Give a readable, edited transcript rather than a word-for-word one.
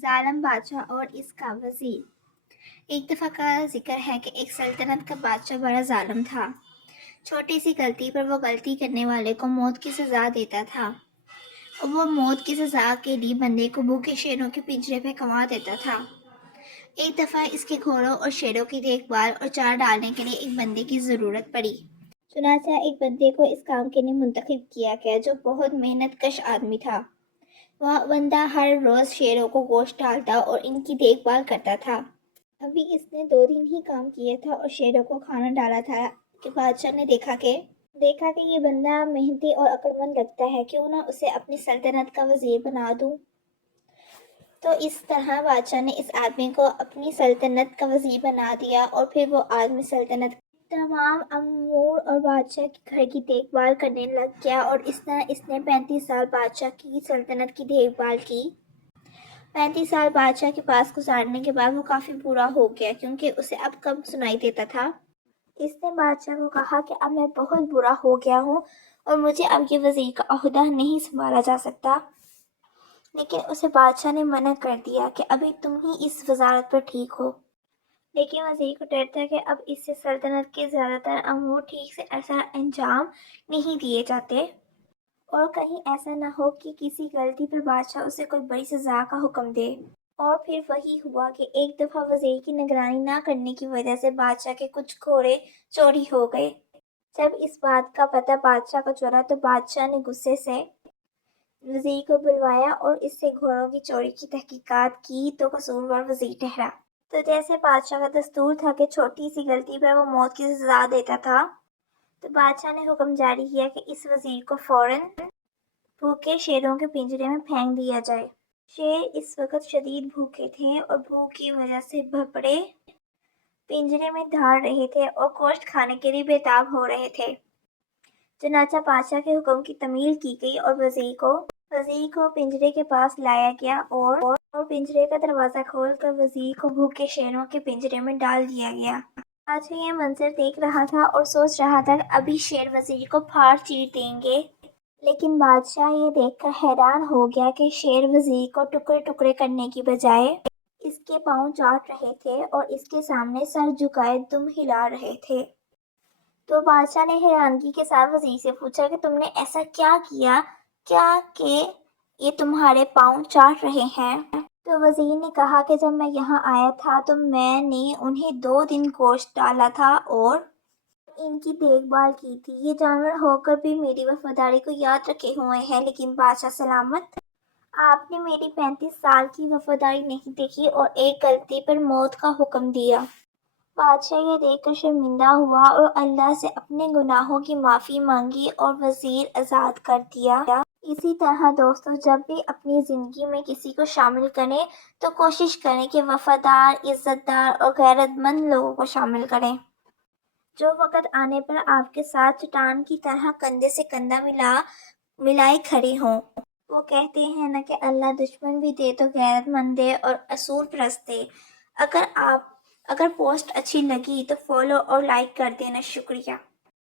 ظالم بادشاہ اور اس کا وزیر۔ ایک دفعہ کا ذکر ہے کہ ایک سلطنت کا بادشاہ بڑا ظالم تھا۔ چھوٹی سی غلطی پر وہ غلطی کرنے والے کو موت کی سزا دیتا تھا، اور وہ موت کی سزا کے لیے بندے کو بھوکے شیروں کے پنجرے پہ کما دیتا تھا۔ ایک دفعہ اس کے گھوڑوں اور شیروں کی دیکھ بھال اور چارہ ڈالنے کے لیے ایک بندے کی ضرورت پڑی۔ چنانچہ ایک بندے کو اس کام کے لیے منتخب کیا گیا جو بہت محنت کش آدمی تھا۔ وہ بندہ ہر روز شیروں کو گوشت ڈالتا اور ان کی دیکھ بھال کرتا تھا۔ ابھی اس نے 2 دن ہی کام کیا تھا اور شیروں کو کھانا ڈالا تھا کہ بادشاہ نے دیکھا کہ یہ بندہ محنتی اور عقلمند لگتا ہے، کیوں نہ اسے اپنی سلطنت کا وزیر بنا دوں۔ تو اس طرح بادشاہ نے اس آدمی کو اپنی سلطنت کا وزیر بنا دیا، اور پھر وہ آدمی سلطنت کے تمام امور اور بادشاہ کے گھر کی دیکھ بھال کرنے لگ گیا، اور اس طرح اس نے 35 سال بادشاہ کی سلطنت کی دیکھ بھال کی۔ 35 سال بادشاہ کے پاس گزارنے کے بعد وہ کافی برا ہو گیا، کیونکہ اسے اب کم سنائی دیتا تھا۔ اس نے بادشاہ کو کہا کہ اب میں بہت برا ہو گیا ہوں اور مجھے اب یہ وزیر کا عہدہ نہیں سنبھالا جا سکتا۔ لیکن اسے بادشاہ نے منع کر دیا کہ ابھی تم ہی اس وزارت پر ٹھیک ہو۔ لیکن وزیر کو ڈر تھا کہ اب اس سے سلطنت کے زیادہ تر امور ٹھیک سے انجام نہیں دیے جاتے، اور کہیں ایسا نہ ہو کہ کسی غلطی پر بادشاہ اسے کوئی بڑی سزا کا حکم دے۔ اور پھر وہی ہوا کہ ایک دفعہ وزیر کی نگرانی نہ کرنے کی وجہ سے بادشاہ کے کچھ گھوڑے چوری ہو گئے۔ جب اس بات کا پتہ بادشاہ کو چلا تو بادشاہ نے غصے سے وزیر کو بلوایا اور اس سے گھوڑوں کی چوری کی تحقیقات کی تو قصوروار وزیر ٹھہرا۔ تو جیسے بادشاہ کا دستور تھا کہ چھوٹی سی غلطی پر وہ موت کی سزا دیتا تھا، تو بادشاہ نے حکم جاری کیا کہ اس وزیر کو فوراً بھوکے شیروں کے پنجرے میں پھینک دیا جائے۔ شیر اس وقت شدید بھوکے تھے اور بھوک کی وجہ سے بھپڑے پنجرے میں دھاڑ رہے تھے اور گوشت کھانے کے لیے بےتاب ہو رہے تھے۔ چنانچہ بادشاہ کے حکم کی تعمیل کی گئی اور وزیر کو پنجرے کے پاس لایا گیا، اور پنجرے کا دروازہ کھول کر وزیر کو بھوکے شیروں کے پنجرے میں ڈال دیا گیا۔ بادشاہ یہ منظر دیکھ رہا تھا اور سوچ رہا تھا کہ ابھی شیر وزیر کو پھاڑ چیر دیں گے۔ لیکن بادشاہ یہ دیکھ کر حیران ہو گیا کہ شیر وزیر کو ٹکڑے ٹکڑے کرنے کی بجائے اس کے پاؤں چاٹ رہے تھے اور اس کے سامنے سر جھکائے دم ہلا رہے تھے۔ تو بادشاہ نے حیرانگی کے ساتھ وزیر سے پوچھا کہ تم نے ایسا کیا کیا کہ یہ تمہارے پاؤں چاٹ رہے ہیں؟ تو وزیر نے کہا کہ جب میں یہاں آیا تھا تو میں نے انہیں 2 دن گوشت ڈالا تھا اور ان کی دیکھ بھال کی تھی۔ یہ جانور ہو کر بھی میری وفاداری کو یاد رکھے ہوئے ہیں، لیکن بادشاہ سلامت، آپ نے میری 35 سال کی وفاداری نہیں دیکھی اور ایک غلطی پر موت کا حکم دیا۔ بادشاہ یہ دیکھ کر شرمندہ ہوا اور اللہ سے اپنے گناہوں کی معافی مانگی اور وزیر آزاد کر دیا۔ اسی طرح دوستو، جب بھی اپنی زندگی میں کسی کو شامل کریں تو کوشش کریں کہ وفادار، عزت دار اور غیرت مند لوگوں کو شامل کریں، جو وقت آنے پر آپ کے ساتھ چٹان کی طرح کندھے سے کندھا ملائے کھڑے ہوں۔ وہ کہتے ہیں نا کہ اللہ دشمن بھی دے تو غیرت مند دے اور اصول پرست دے۔ اگر پوسٹ اچھی لگی تو فالو اور لائک کر دینا۔ شکریہ۔